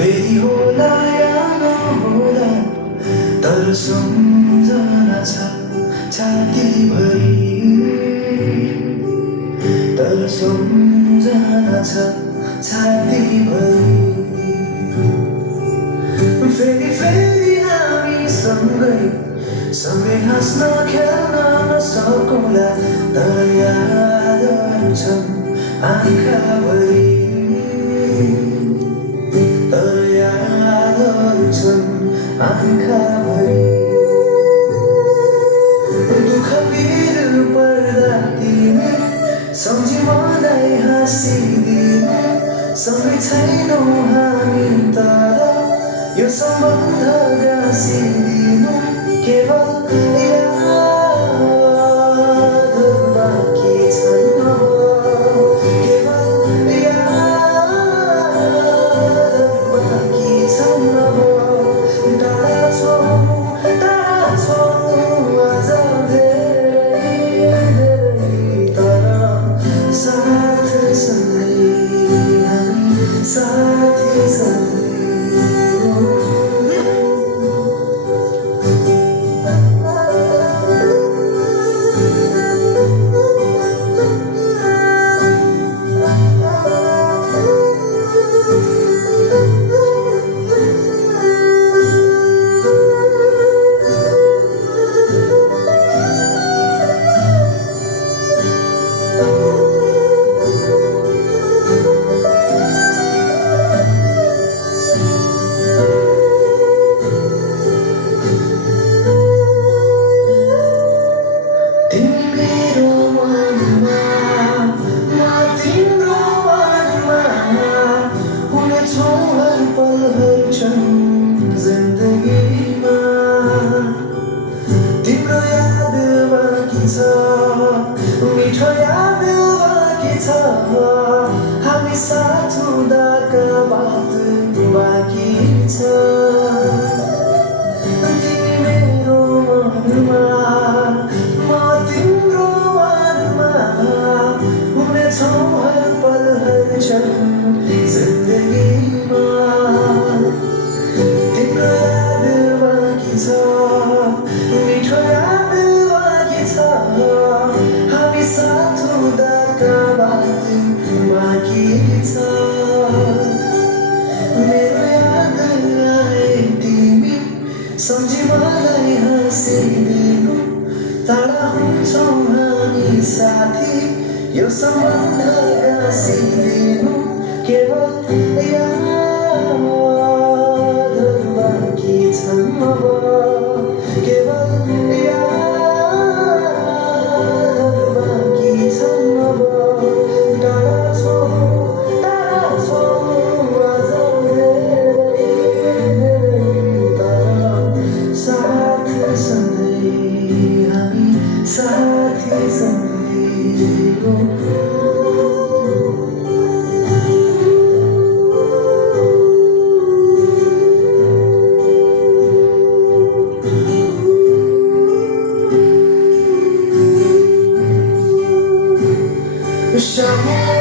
फेरि होला या नहोला तर सम्झना छ छातीभरि तर सम्झना छ छातीभरि फेरि फेरि हामी सँगै हाँस्न खेल्न नसकौँला तर यादहरू छन् आँखाभरि तर यादहरू छन् आँखाभरि दुःख पिर पर्दा तिमी सम्झी मलाई हाँसिदिने सँगै छैनौँ हामी तर यो सम्बन्ध गाँसिदिनु केवल यादहरू बाँकी छन् केवल यादहरू बाँकी छन् टाढा छौँ आज धेरै तर साथ सँगै हामी साथी सँगै हर पल हर क्षण जिन्दगीमा तिम्रो याद बाँकी छ मिठो याद बाँकी छ हामी साथ हुँदाका बात बाँकी छ तिमी मेरो मनमा म तिम्रो मनमा हुनेछौँ हर पल हर क्षण जिन्दगीमा तिम्रो याद बाँकी छ मिठो याद बाँकी छ हामी साथ हुँदाका बात बाँकी छ मेरो याद आए तिमी सम्झी मलाई हाँसिदिनु टाढा हुन्छौँ हामी साथी यो सम्बन्ध गाँसिदिनु केवल यादहरू बाँकी छन् केवल यादहरू बाँकी छन् टाढा छौँ आज धेरै तर साथ सँगै हामी साथी सँगै Show